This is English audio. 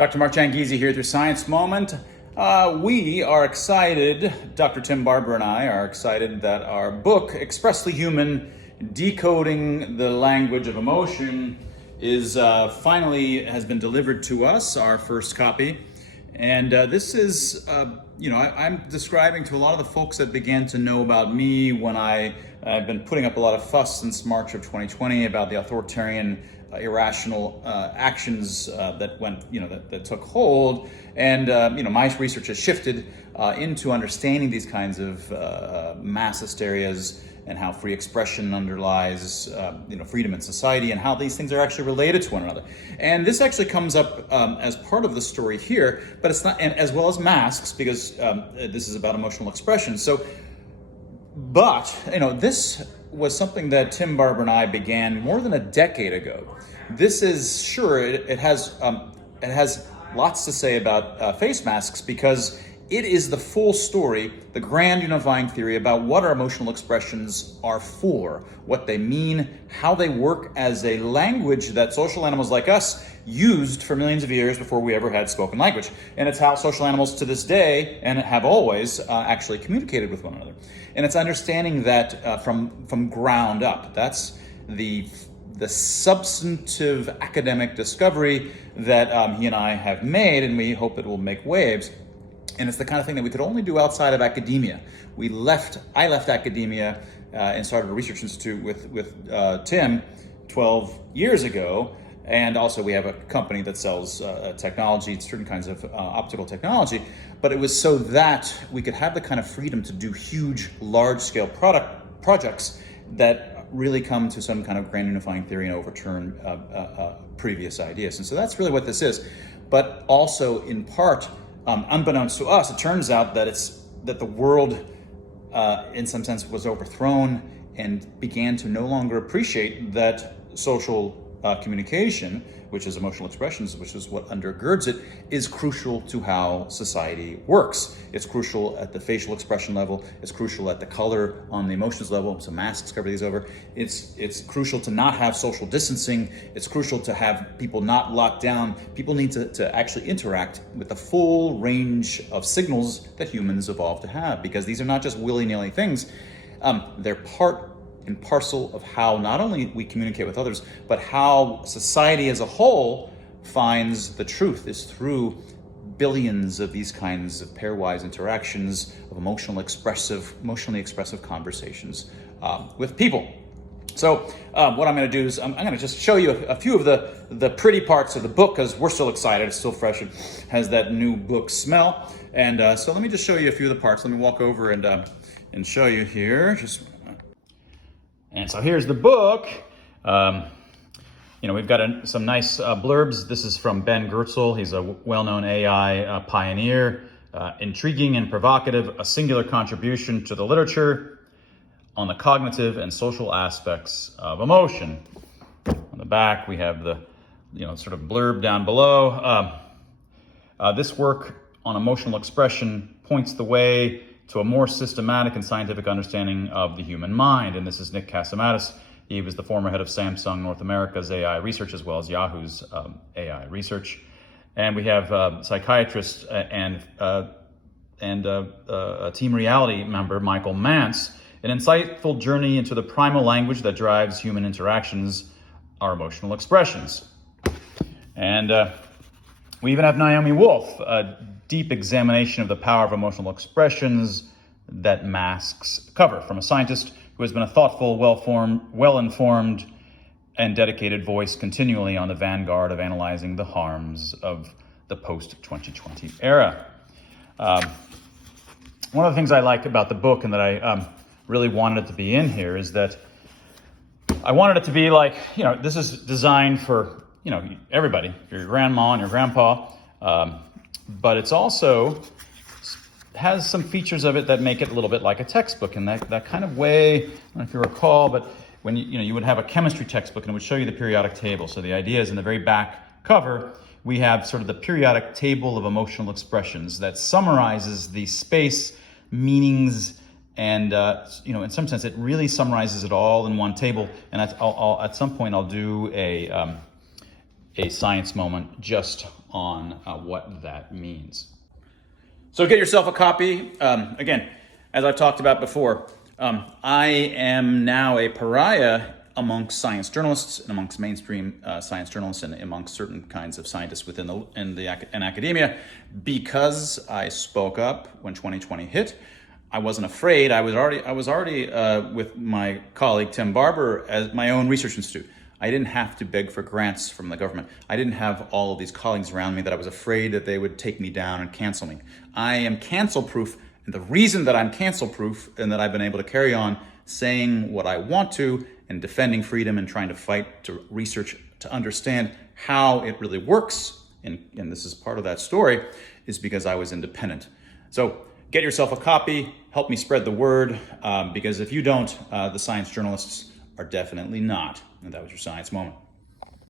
Dr. Mark Jangizi here through Science Moment. We are excited, Dr. Tim Barber and I are excited that our book, Expressly Human, Decoding the Language of Emotion, is finally has been delivered to us, our first copy. And this is, I'm describing to a lot of the folks that began to know about me when I've been putting up a lot of fuss since March of 2020 about the authoritarian, irrational actions that took hold. And, my research has shifted into understanding these kinds of mass hysterias and how free expression underlies, freedom in society, and how these things are actually related to one another. And this actually comes up as part of the story here, but it's not, and as well as masks, because this is about emotional expression. But this was something that Tim Barber and I began more than a decade ago. This is it has lots to say about face masks, because it is the full story, the grand unifying theory about what our emotional expressions are for, what they mean, how they work as a language that social animals like us used for millions of years before we ever had spoken language. And it's how social animals to this day, and have always, actually communicated with one another. And it's understanding that from ground up. That's the substantive academic discovery that he and I have made, and we hope it will make waves. And it's the kind of thing that we could only do outside of academia. I left academia and started a research institute with Tim 12 years ago. And also we have a company that sells technology, certain kinds of optical technology. But it was so that we could have the kind of freedom to do huge, large-scale projects that really come to some kind of grand unifying theory and overturn previous ideas. And so that's really what this is. But also, in part, unbeknownst to us, it turns out that the world, in some sense, was overthrown and began to no longer appreciate that social communication, which is emotional expressions, which is what undergirds it, is crucial to how society works. It's crucial at the facial expression level. It's crucial at the color on the emotions level. So masks cover these over. It's crucial to not have social distancing. It's crucial to have people not locked down. People need to actually interact with the full range of signals that humans evolved to have, because these are not just willy-nilly things. They're part and parcel of how not only we communicate with others, but how society as a whole finds the truth is through billions of these kinds of pairwise interactions of emotionally expressive conversations with people. So what I'm going to do is I'm going to just show you a few of the pretty parts of the book, because we're still excited. It's still fresh and has that new book smell. And so let me just show you a few of the parts. Let me walk over and show you here. And so here's the book. We've got some nice blurbs. This is from Ben Goertzel. He's a well-known AI pioneer. Intriguing and provocative, a singular contribution to the literature on the cognitive and social aspects of emotion. On the back, we have the sort of blurb down below. This work on emotional expression points the way to a more systematic and scientific understanding of the human mind. And this is Nick Casamatis. He was the former head of Samsung North America's AI research, as well as Yahoo's AI research. And we have psychiatrist and a Team Reality member, Michael Mance, an insightful journey into the primal language that drives human interactions, our emotional expressions. And we even have Naomi Wolf, a deep examination of the power of emotional expressions that masks cover, from a scientist who has been a thoughtful, well-informed, and dedicated voice continually on the vanguard of analyzing the harms of the post-2020 era. One of the things I like about the book, and that I really wanted it to be in here, is that I wanted it to be like, this is designed for, everybody, your grandma and your grandpa, but it's also has some features of it that make it a little bit like a textbook in that kind of way. I don't know if you recall, but when you would have a chemistry textbook and it would show you the periodic table. So the idea is, in the very back cover, we have sort of the periodic table of emotional expressions that summarizes the space, meanings, and in some sense, it really summarizes it all in one table. And at some point, I'll do a science moment just on what that means. So get yourself a copy. Again, as I've talked about before, I am now a pariah amongst science journalists and amongst mainstream science journalists and amongst certain kinds of scientists in academia, because I spoke up when 2020 hit. I wasn't afraid. I was already with my colleague Tim Barber at my own research institute. I didn't have to beg for grants from the government. I didn't have all of these colleagues around me that I was afraid that they would take me down and cancel me. I am cancel-proof, and the reason that I'm cancel-proof and that I've been able to carry on saying what I want to and defending freedom and trying to fight to research to understand how it really works, and this is part of that story, is because I was independent. So get yourself a copy, help me spread the word, because if you don't, the science journalists are definitely not. And that was your science moment.